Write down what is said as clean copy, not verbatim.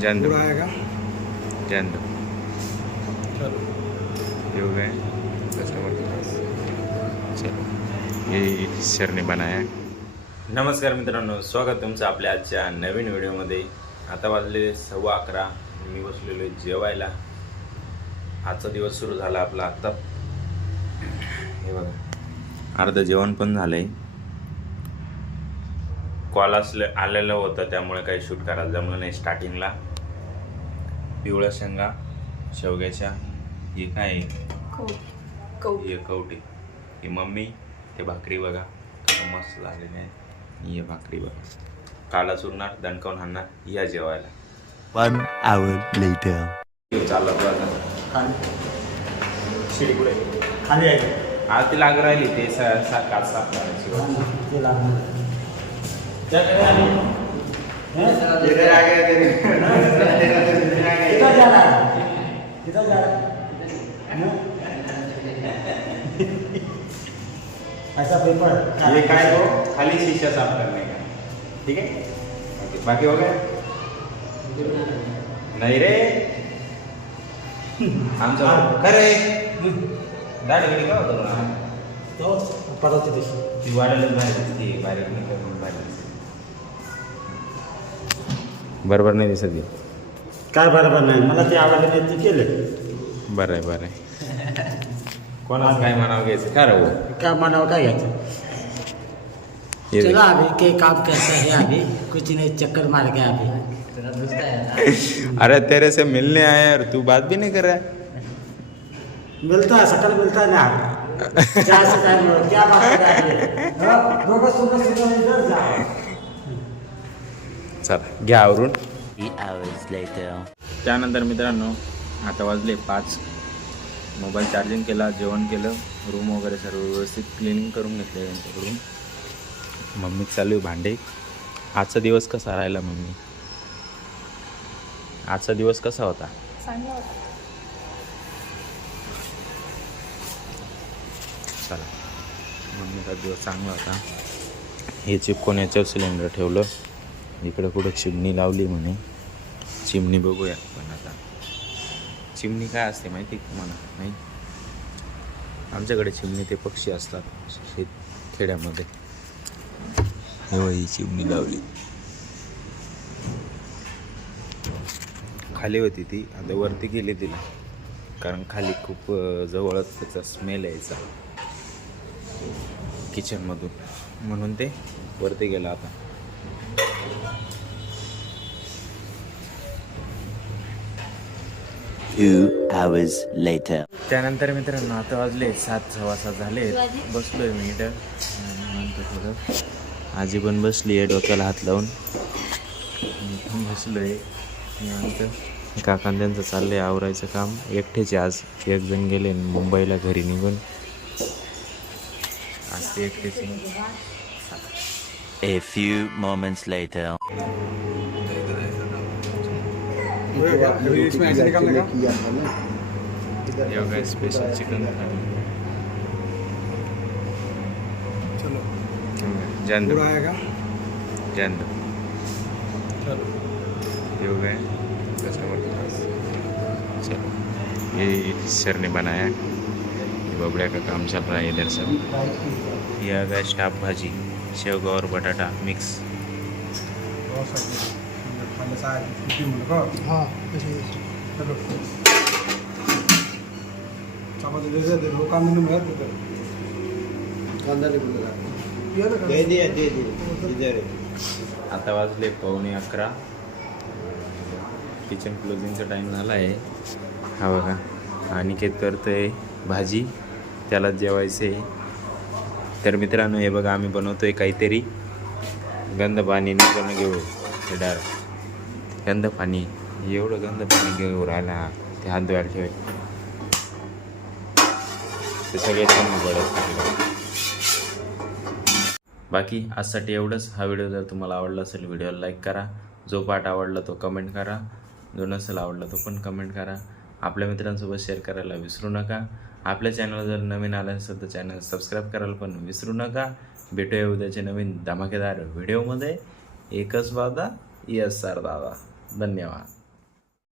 जान दो, पूरा आएगा। जान दो। चलो ये हो गए कस्टमर के पास। चलो ये सर ने बनाया। नमस्कार मित्रांनो, स्वागत तुमचं आपल्या आजच्या नवीन व्हिडिओमध्ये। आता वाजले 11:15, मी बसलेलो आहे जेवायला। आजचा दिवस सुरू झाला आपला आत्ता। हे बघा, अर्ध जेवण पण झालंय। कॉल आलेला होता त्यामुळे काही शूट करायला जमलं नाही स्टार्टिंगला। पिवळ्या शेंगा शेवग्याच्या, हे काय आहे? हे कवटे, ही मम्मी, ते भाकरी बघा मस्त झालेली आहे। ही भाकरी बघा, काला चुरणार दणकावून हाणणार। या जेवायला। 1 hour later. चालला बघा शिडी पुढे खाली आहे। आज ती लाग राहिली ते काल साफ करायची। ते लागणार क्या करे इधर आ गया तेरे किधर जा रहा है? किधर जा रहा है? ऐसा पेपर ये काय हो, खाली शीशा साफ करने का, ठीक है? ओके, बाकी हो गया? नहीं रे आमचा खरे दाढी गडी का होतं ना तो पडवते दिवशी ती वाढायलाच बाहेर दिसते, बारीक नाही करून बाहेर दिसते। बरोबर नाही दिसत ती। काय बरोबर नाही, मला ते आवडले नाही ते केलं। बरं आहे, बरं आहे। कोणाला काय म्हणावं घ्यायचं का रे? क्या म्हणावं काय घ्यायचं? ये चलो अभी के काम कैसा है? अभी कुछ नहीं, चक्कर मार गया अभी। अरे तेरे से मिलने आए और तू बात भी नहीं कर रहा है। मिलता है, सकल मिलता है ना। क्या से टाइम क्या बात कर रहा है? रोगा सुबह सुबह इधर जा। चला घ्या आवरून। 3 hours later. त्यानंतर मित्रांनो आता वाजले 5। मोबाईल चार्जिंग केला, जेवण केलं, रूम वगैरे सर्व व्यवस्थित क्लिनिंग करून घेतलं त्यांच्याकडून। मम्मी चालू आहे भांडे। आजचा दिवस कसा राहिला मम्मी? आजचा दिवस कसा होता? चांगला होता। चला, मम्मीचा दिवस चांगला होता। हे चिपकून याच्यावर सिलेंडर ठेवलं। इकडं कुठं चिमणी लावली म्हणे, चिमणी बघूया पण आता। चिमणी काय असते माहिती आहे तुम्हाला? नाही, आमच्याकडे चिमणी ते पक्षी असतात शेत खेड्यामध्ये। ही चिमणी लावली, खाली होती ती, आता वरती गेली तिला, कारण खाली खूप जवळच त्याचा स्मेल यायचा किचनमधून, म्हणून ते वरती गेला आता। Two hours later. त्यानंतर मित्रांनो आता वाजले 7, 7:15 झाले। बसलोय मी इथं म्हणतो थोडं। आजी पण बसली आहे डोक्याला हात लावून, मी पण बसलोय निवांत। काका त्यांचं चाललंय आवरायचं काम। एकटेच आज, एक जण गेले मुंबईला घरी निघून, आज ते एकटेच। A few moments later. इसमें ऐसे निकालने का? योगा स्पेशल चिकन थाली। चलो जान दो, पूरा आएगा। जान दो। चलो ये हो गए कस्टमर के पास। चलो ये सर ने बनाया। ये बबड़िया का काम चल रहा है इधर सब। ये आ गया स्टाफ भाजी, शेवगा और बटाटा मिक्स। हाँ चलो चपाती दे दे, वो काम नहीं मैं दे दिया इधर। आता वाजले 11:15। किचन क्लोजिंगचा टाईम झाला आहे। हा बघा, अनिकेत करतोय भाजी, त्याला जेवायचे। तर मित्रांनो हे बघा, आम्ही बनवतोय काहीतरी। गंध पाणी नको घेऊ, हे डायरेक्ट गंध पाणी, एवढं गंध पाणी घेऊ राहिला, ते हात धुवायला ठेवाय, ते सगळे कमी पडत। बाकी आजसाठी एवढंच। हा व्हिडिओ जर तुम्हाला आवडला असेल, व्हिडिओला लाईक करा। जो पार्ट आवडला तो कमेंट करा, जो नसेल आवडला तो पण कमेंट करा। आपल्या मित्रांसोबत शेअर करायला विसरू नका। आपल्या चॅनल जर नवीन आलं असेल तर चॅनल सबस्क्राईब करायला पण विसरू नका। भेटूया उद्याच्या नवीन धमाकेदार व्हिडिओमध्ये। एकच वादा, यस सर दादा। धन्यवाद।